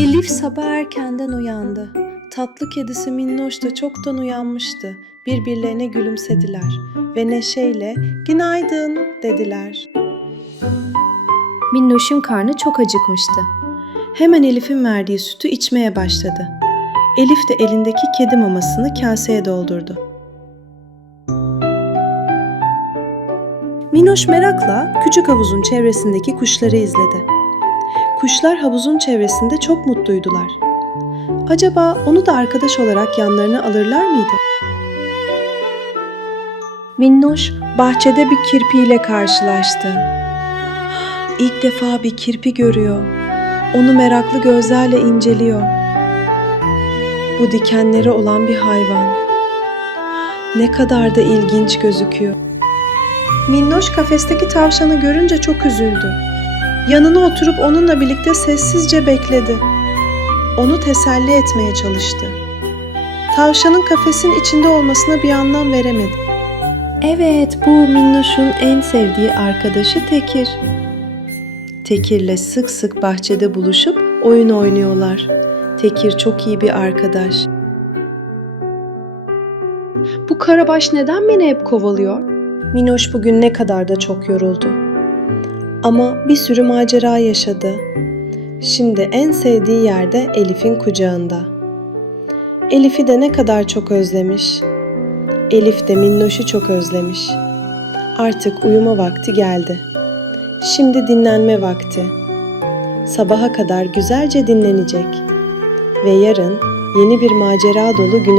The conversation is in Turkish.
Elif sabah erkenden uyandı. Tatlı kedisi Minnoş da çoktan uyanmıştı. Birbirlerine gülümsediler ve neşeyle "Günaydın." dediler. Minnoş'un karnı çok acıkmıştı. Hemen Elif'in verdiği sütü içmeye başladı. Elif de elindeki kedi mamasını kaseye doldurdu. Minnoş merakla küçük havuzun çevresindeki kuşları izledi. Kuşlar havuzun çevresinde çok mutluydular. Acaba onu da arkadaş olarak yanlarına alırlar mıydı? Minnoş bahçede bir kirpiyle karşılaştı. İlk defa bir kirpi görüyor. Onu meraklı gözlerle inceliyor. Bu dikenleri olan bir hayvan. Ne kadar da ilginç gözüküyor. Minnoş kafesteki tavşanı görünce çok üzüldü. Yanına oturup onunla birlikte sessizce bekledi. Onu teselli etmeye çalıştı. Tavşanın kafesin içinde olmasına bir anlam veremedi. Evet, bu Minnoş'un en sevdiği arkadaşı Tekir. Tekir'le sık sık bahçede buluşup oyun oynuyorlar. Tekir çok iyi bir arkadaş. Bu karabaş neden beni hep kovalıyor? Minoş bugün ne kadar da çok yoruldu. Ama bir sürü macera yaşadı. Şimdi en sevdiği yerde Elif'in kucağında. Elif'i de ne kadar çok özlemiş. Elif de Minnoş'u çok özlemiş. Artık uyuma vakti geldi. Şimdi dinlenme vakti. Sabaha kadar güzelce dinlenecek. Ve yarın yeni bir macera dolu güne